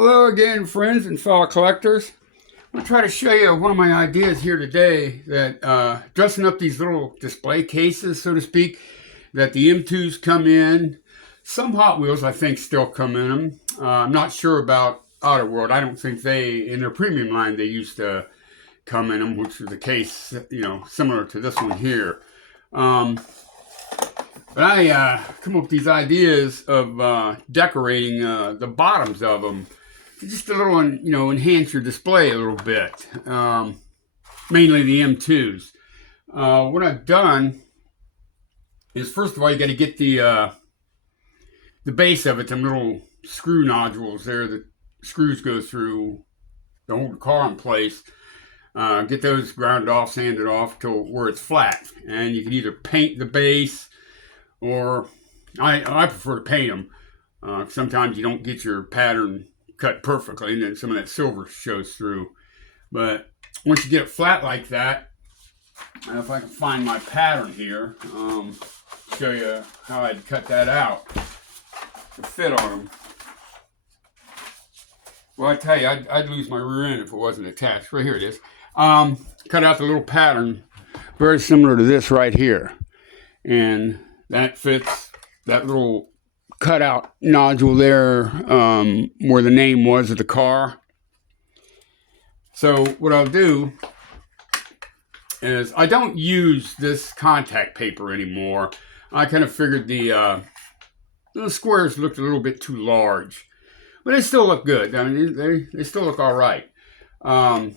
Hello again, friends and fellow collectors. I'm going to try to show you one of my ideas here today that dressing up these little display cases, so to speak, that the M2s come in. Some Hot Wheels, I think, still come in them. I'm not sure about Outer World. I don't think in their premium line, they used to come in them, which is the case, similar to this one here. But I come up with these ideas of decorating the bottoms of them. Just a little, enhance your display a little bit. Mainly the M2s. What I've done is, first of all, you got to get the base of it, them little screw nodules there that screws go through to hold the car in place. Get those ground off, sanded off to where it's flat. And you can either paint the base, or I prefer to paint them. Sometimes you don't get your pattern cut perfectly, and then some of that silver shows through. But once you get it flat like that, if I can find my pattern here, show you how I'd cut that out to fit on them. Well, I tell you, I'd lose my rear end if it wasn't attached. Right here it is. Cut out the little pattern, very similar to this right here, and that fits that little cutout nodule there where the name was of the car. So what I'll do is, I don't use this contact paper anymore. I kind of figured the squares looked a little bit too large, but they still look good. I mean, they still look all right. I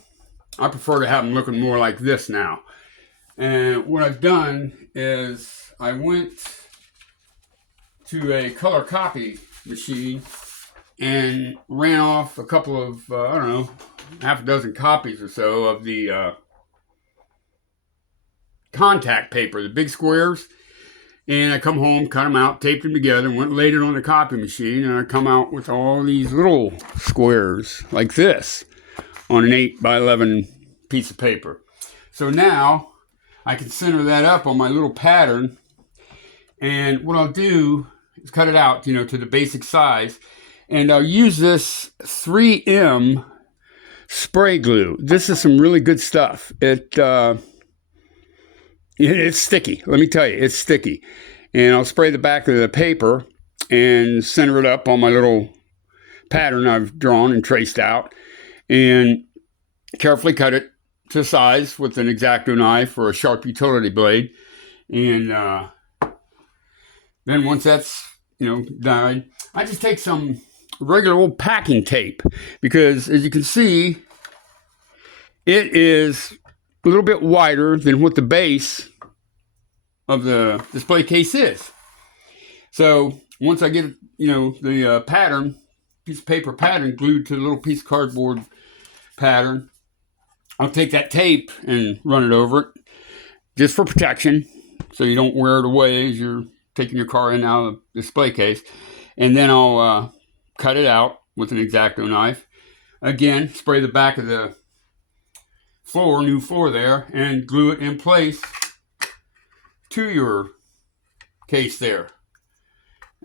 prefer to have them looking more like this now. And what I've done is I went to a color copy machine and ran off a couple of, I don't know, half a dozen copies or so of the contact paper, the big squares. And I come home, cut them out, taped them together, and went and laid it on the copy machine. And I come out with all these little squares like this on an 8 by 11 piece of paper. So now I can center that up on my little pattern. And what I'll do is cut it out, to the basic size. And I'll use this 3M spray glue. This is some really good stuff. It's sticky. Let me tell you, it's sticky. And I'll spray the back of the paper and center it up on my little pattern I've drawn and traced out. And carefully cut it to size with an X-Acto knife or a sharp utility blade. And then once that's, done, I just take some regular old packing tape, because as you can see, it is a little bit wider than what the base of the display case is. So once I get, the pattern, piece of paper pattern glued to the little piece of cardboard pattern, I'll take that tape and run it over it just for protection, so you don't wear it away as you're taking your car in and out of the display case. And then I'll cut it out with an X-Acto knife. Again, spray the back of the new floor there, and glue it in place to your case there.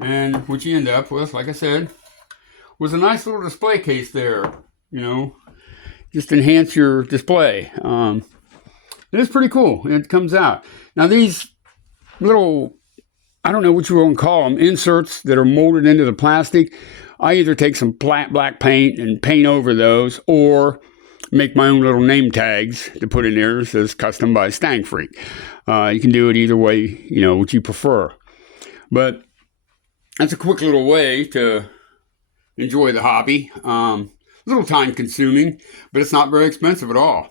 And what you end up with, like I said, was a nice little display case there. Just enhance your display. It is pretty cool. It comes out. Now these little, I don't know what you want to call them, inserts that are molded into the plastic, I either take some black paint and paint over those, or make my own little name tags to put in there. It says custom by Stang Freak. You can do it either way, what you prefer. But that's a quick little way to enjoy the hobby. A little time consuming, but it's not very expensive at all.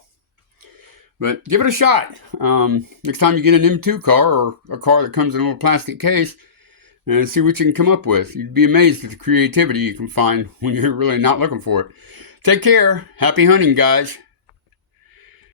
But give it a shot. Next time you get an M2 car, or a car that comes in a little plastic case, and see what you can come up with. You'd be amazed at the creativity you can find when you're really not looking for it. Take care. Happy hunting, guys.